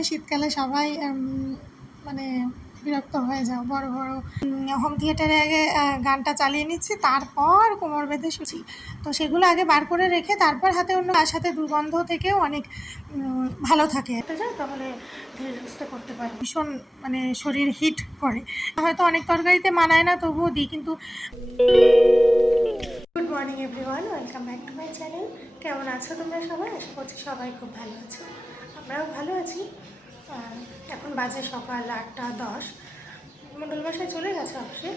নিশ্চয়ই শীতকালে সবাই মানে বিরক্ত হয়ে যাও। বড় বড় হোম থিয়েটারে আগে গানটা চালিয়ে নিচ্ছি, তারপর কোমর বেঁধে শুছি। তো সেগুলো আগে বার করে রেখে তারপর হাতে অন্য, তার সাথে দুর্গন্ধ থেকেও অনেক ভালো থাকে। এটা যায় তাহলে ধীরে সুস্থে করতে পারি। ভীষণ মানে শরীর হিট করে, হয়তো অনেক তরকারিতে মানায় না, তবুও দিই। কিন্তু good morning everyone, welcome back to my channel. কেমন আছো তোমরা সবাই? আশা করছি সবাই খুব ভালো আছো, আমরাও ভালো আছি। এখন বাজে সকাল 8টা 10। মণ্ডল বাসায় চলে গেছে অফিসে,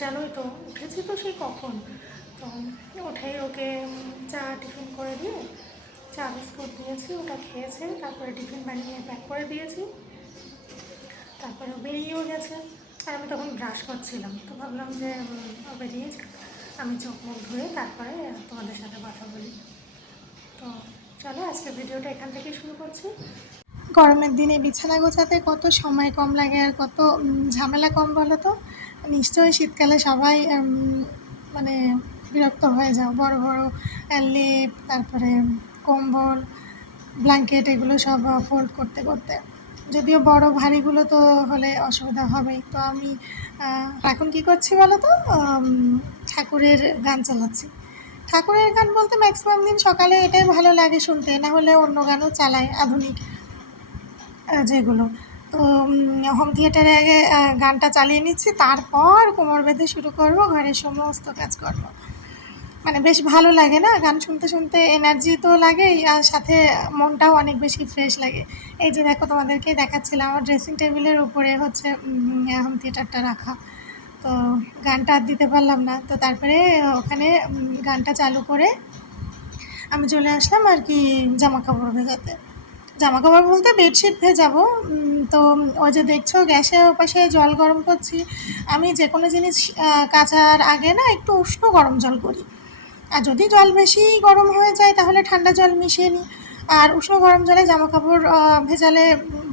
জানোই তো উঠেছি তো সেই কখন। তো উঠেই ওকে চা টিফিন করে দিয়ে চা বিস্কুট দিয়েছি, ওটা খেয়েছে। তারপরে টিফিন বানিয়ে প্যাক করে দিয়েছি, তারপরে বেরিয়েও গেছে। আর আমি তখন ব্রাশ করছিলাম, তো ভাবলাম যে বেরিয়ে আমি চোখ মুখ ধুয়ে তারপরে তোমাদের সাথে কথা বলি। তো চলো আজকে ভিডিওটা এখান থেকে শুরু করছি। গরমের দিনে বিছানা গোছাতে কত সময় কম লাগে আর কত ঝামেলা কম বলো তো। নিশ্চয়ই শীতকালে সবাই মানে বিরক্ত হয়ে যাও। বড় বড় লেপ, তারপরে কম্বল, ব্ল্যাঙ্কেট, এগুলো সব ফোল্ড করতে করতে। যদিও বড় ভারীগুলো তো হলে অসুবিধা হবেই। তো আমি এখন কি করছি বলো তো, ঠাকুরের গান চালাচ্ছি। ঠাকুরের গান বলতে ম্যাক্সিমাম দিন সকালে এটাই ভালো লাগে শুনতে, না হলে অন্য গানও চালায় আধুনিক যেগুলো। তো হোম থিয়েটারে আগে গানটা চালিয়ে নিচ্ছি, তারপর কোমর বেঁধে শুরু করব ঘরের সমস্ত কাজ করব। মানে বেশ ভালো লাগে না গান শুনতে শুনতে, এনার্জি তো লাগেই, আর সাথে মনটাও অনেক বেশি ফ্রেশ লাগে। এই যে দেখো, তোমাদেরকে দেখাচ্ছিলাম আমার ড্রেসিং টেবিলের উপরে হচ্ছে হোম থিয়েটারটা রাখা। তো গানটা আর দিতে পারলাম না, তো তারপরে ওখানে গানটা চালু করে আমি চলে আসলাম আর কি জামা কাপড় ভেজাতে। জামা কাপড় বলতে বেডশিট ভেজাবো। তো ওই যে দেখছো গ্যাসের ওপাশে জল গরম করছি। আমি যে কোনো জিনিস কাচার আগে না একটু উষ্ণ গরম জল করি, আর যদি জল বেশি গরম হয়ে যায় তাহলে ঠান্ডা জল মিশিয়ে নিই। আর উষ্ণ গরম জলে জামা কাপড় ভেজালে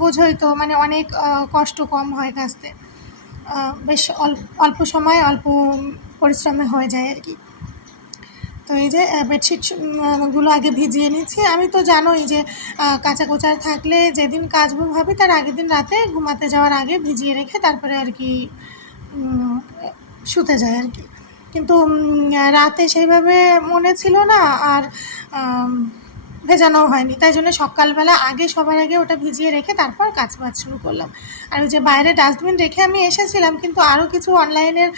বোঝোই তো, মানে অনেক কষ্ট কম হয় কাচতে। বেশ অল্প সময় অল্প পরিশ্রমে হয়ে যায় আর কি। তো এই যে বেডশিট গুলো আগে ভিজিয়ে নিচ্ছি। আমি তো জানোই যে কাঁচা কোচার থাকলে যেদিন কাচবো ভাবি তার আগের দিন রাতে ঘুমাতে যাওয়ার আগে ভিজিয়ে রেখে তারপরে আর কি শুতে যায় আর কি। কিন্তু রাতে সেইভাবে মনে ছিল না, আর ভেজানোও হয়নি, তাই জন্য সকালবেলা আগে সবার আগে ওটা ভিজিয়ে রেখে তারপর কাজ শুরু করলাম। আর ওই যে বাইরে ডাস্টবিন রেখে আমি এসেছিলাম, কিন্তু আরও কিছু অনলাইনের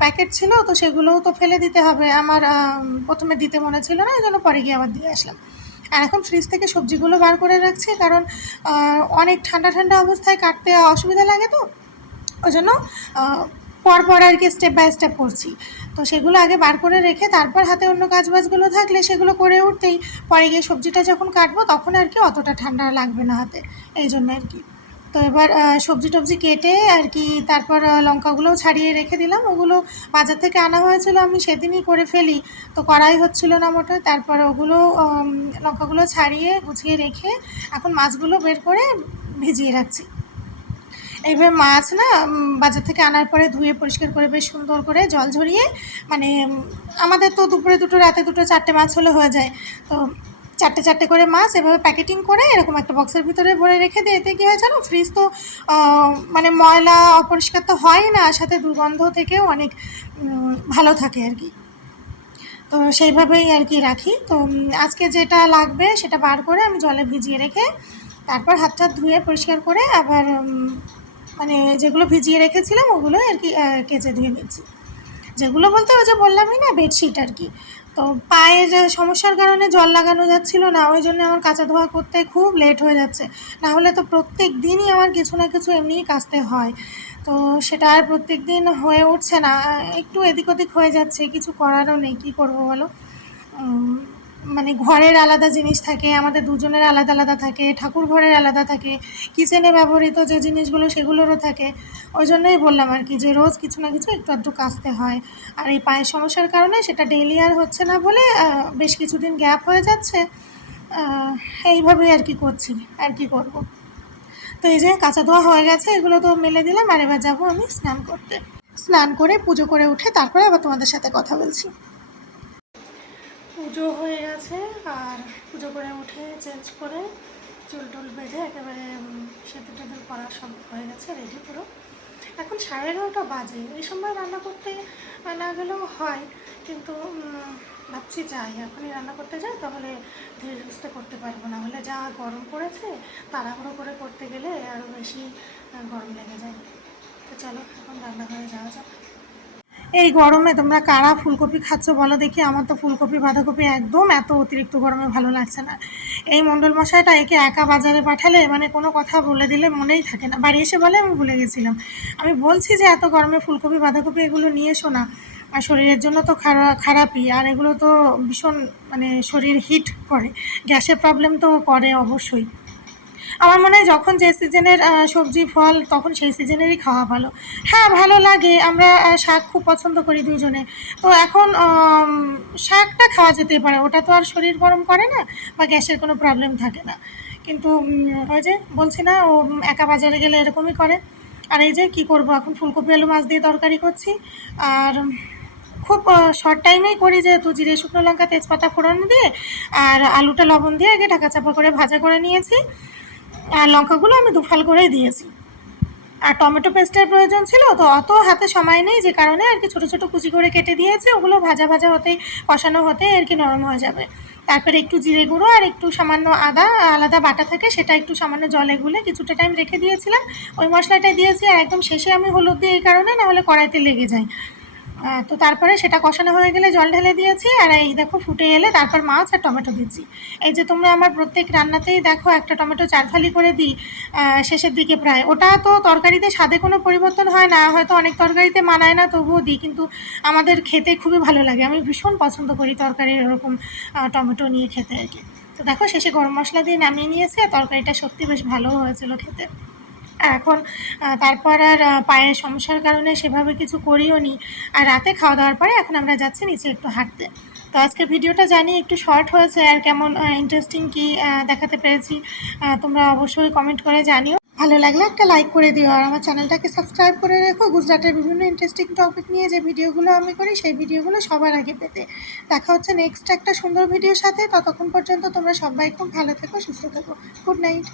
প্যাকেট ছিল, তো সেগুলোও তো ফেলে দিতে হবে। আমার প্রথমে দিতে মনে ছিল না, এই জন্য পরে গিয়ে আবার দিয়ে আসলাম। আর এখন ফ্রিজ থেকে সবজিগুলো বার করে রাখছি, কারণ অনেক ঠান্ডা ঠান্ডা অবস্থায় কাটতে অসুবিধা লাগে, তো ওই জন্য পরপর আর কি স্টেপ বাই স্টেপ করছি। তো সেগুলো আগে বার করে রেখে তারপর হাতে অন্য কাজবাজগুলো থাকলে সেগুলো করে উঠতেই পরে গিয়ে সবজিটা যখন কাটবো তখন আর কি অতটা ঠান্ডা লাগবে না হাতে, এই জন্য আর কি। তো এবার সবজি টবজি কেটে আর কি তারপর লঙ্কাগুলোও ছাড়িয়ে রেখে দিলাম। ওগুলো বাজার থেকে আনা হয়েছিল, আমি সেদিনই করে ফেলি, তো করাই হচ্ছিল না মোটে। তারপর ওগুলো লঙ্কাগুলো ছাড়িয়ে গুছিয়ে রেখে এখন মাছগুলো বের করে ভিজিয়ে রাখছি। এইভাবে মাছ না বাজার থেকে আনার পরে ধুয়ে পরিষ্কার করে বেশ সুন্দর করে জল ঝরিয়ে, মানে আমাদের তো দুপুরে দুটো রাতে দুটো 4টে মাছ হলে হয়ে যায়। তো 4টে করে মাছ এভাবে প্যাকেটিং করে এরকম একটা বক্সের ভিতরে ভরে রেখে দিয়ে, এতে কী হয় জানো, ফ্রিজ তো মানে ময়লা অপরিষ্কার তো হয় না, সাথে দুর্গন্ধ থেকেও অনেক ভালো থাকে আর কি। তো সেইভাবেই আর কি রাখি। তো আজকে যেটা লাগবে সেটা বার করে আমি জলে ভিজিয়ে রেখে তারপর হাত টাত ধুয়ে পরিষ্কার করে আবার মানে যেগুলো ভিজিয়ে রেখেছিলাম ওগুলো আর কি কেচে ধুয়ে নিচ্ছি। যেগুলো বলতে ওই যে বললামই না, বেডশিট আর কি। তো পায়ের সমস্যার কারণে জল লাগানো যাচ্ছিল না, ওই জন্য আমার কাচা ধোয়া করতে খুব লেট হয়ে যাচ্ছে। না হলে তো প্রত্যেক দিনই আমার কিছু না কিছু এমনিই কাচতে হয়। তো সেটা আর প্রত্যেক দিন হয়ে উঠছে না, একটু এদিক ওদিক হয়ে যাচ্ছে, কিছু করারও নেই, কী করবো বলো। মানে ঘরের আলাদা জিনিস থাকে, আমাদের দুজনের আলাদা আলাদা থাকে, ঠাকুর ঘরের আলাদা থাকে, কিচেনে ব্যবহৃত যে জিনিসগুলো সেগুলোরও থাকে। ওই জন্যই বললাম আর কি যে রোজ কিছু না কিছু একটু আধটু কাচতে হয়। আর এই পায়ের সমস্যার কারণে সেটা ডেইলি আর হচ্ছে না বলে বেশ কিছুদিন গ্যাপ হয়ে যাচ্ছে। এইভাবেই আর কি করছি, আর কি করব। তো এই যে কাঁচা ধোয়া হয়ে গেছে, এগুলো তো মেলে দিলাম। আর এবার যাবো আমি স্নান করতে। স্নান করে পুজো করে উঠে তারপরে আবার তোমাদের সাথে কথা বলছি। পুজো হয়ে গেছে, আর পুজো করে উঠে চেঞ্জ করে চুল টুল বেঁধে একেবারে সেতু টেতু করা সব হয়ে গেছে, রেডি পুরো। এখন 11:30 বাজে, এই সময় রান্না করতে না গেলেও হয়, কিন্তু ভাবছি যাই, এখনই রান্না করতে যাই, তাহলে ধীরে সুস্থে করতে পারবো, না হলে যা গরম পড়েছে তাড়াহুড়ো করে করতে গেলে আরও বেশি গরম লেগে যায়। তো চলো এখন রান্নাঘরে যাওয়া যাক। এই গরমে তোমরা কারা ফুলকপি খাচ্ছ বলো দেখি? আমার তো ফুলকপি বাঁধাকপি একদম এত অতিরিক্ত গরমে ভালো লাগছে না। এই মণ্ডল মশাইটা একে একা বাজারে পাঠালে মানে কোনো কথা বলে দিলে মনেই থাকে না, বাড়ি এসে বলে আমি ভুলে গেছিলাম। আমি বলছি যে এত গরমে ফুলকপি বাঁধাকপি এগুলো নিয়ে এসো না, আর শরীরের জন্য তো খারাপই, আর এগুলো তো ভীষণ মানে শরীর হিট করে, গ্যাসের প্রবলেম তো করে অবশ্যই। আমার মনে হয় যখন যে সিজনের সবজি ফল তখন সেই সিজনেরই খাওয়া ভালো। হ্যাঁ, ভালো লাগে, আমরা শাক খুব পছন্দ করি দুজনে, তো এখন শাকটা খাওয়া যেতেই পারে, ওটা তো আর শরীর গরম করে না বা গ্যাসের কোনো প্রবলেম থাকে না। কিন্তু ওই যে বলছি না, ও একা বাজারে গেলে এরকমই করে। আর এই যে কী করবো, এখন ফুলকপি আলু মাছ দিয়ে তরকারি করছি, আর খুব শর্ট টাইমেই করি, যেহেতু জিরে শুকনো লঙ্কা তেজপাতা ফোড়ন দিয়ে আর আলুটা লবণ দিয়ে আগে ঢাকা চাপা করে ভাজা করে নিয়েছি, আর লঙ্কাগুলো আমি দুফাল করেই দিয়েছি। আর টমেটো পেস্টের প্রয়োজন ছিল, তো অত হাতে সময় নেই, যে কারণে আর কি ছোটো ছোটো কুচি করে কেটে দিয়েছি, ওগুলো ভাজা ভাজা হতেই কষানো হতেই আর কি নরম হয়ে যাবে। তারপরে একটু জিরে গুঁড়ো আর একটু সামান্য আদা আলাদা বাটা থাকে, সেটা একটু সামান্য জলে গুলে কিছুটা টাইম রেখে দিয়েছিলাম, ওই মশলাটাই দিয়েছি। আর একদম শেষে আমি হলুদ দিই এই কারণে, না হলে কড়াইতে লেগে যায়। তো তারপরে সেটা কষানো হয়ে গেলে জল ঢেলে দিয়েছি, আর এই দেখো ফুটে এলে তারপর মাছ আর টমেটো দিচ্ছি। এই যে তোমরা আমার প্রত্যেক রান্নাতেই দেখো একটা টমেটো 4 ফালি করে দিই শেষের দিকে প্রায়, ওটা তো তরকারিতে স্বাদে কোনো পরিবর্তন হয় না, হয়তো অনেক তরকারিতে মানায় না তবুও দিই, কিন্তু আমাদের খেতে খুবই ভালো লাগে, আমি ভীষণ পছন্দ করি তরকারির ওরকম টমেটো নিয়ে খেতে আর কি। তো দেখো শেষে গরম মশলা দিয়ে নামিয়ে নিয়েছি, আর তরকারিটা সত্যি বেশ ভালো হয়েছিল খেতে। এখন তারপর আর পায়ের সমস্যার কারণে সেভাবে কিছু করিও নি। আর রাতে খাওয়া দাওয়ার পরে এখন আমরা যাচ্ছি নিচে একটু হাঁটতে। তো আজকের ভিডিওটা জানি একটু শর্ট হয়েছে, আর কেমন ইন্টারেস্টিং কি দেখাতে পেরেছি তোমরা অবশ্যই কমেন্ট করে জানিও। ভালো লাগলে একটা লাইক করে দিও, আর আমার চ্যানেলটাকে সাবস্ক্রাইব করে রেখো গুজরাটের বিভিন্ন ইন্টারেস্টিং টপিক নিয়ে যে ভিডিওগুলো আমি করি সেই ভিডিওগুলো সবার আগে পেতে। দেখা হচ্ছে নেক্সট একটা সুন্দর ভিডিওর সাথে, ততক্ষণ পর্যন্ত তোমরা সবাই খুব ভালো থেকো, সুস্থ থেকো। Good night.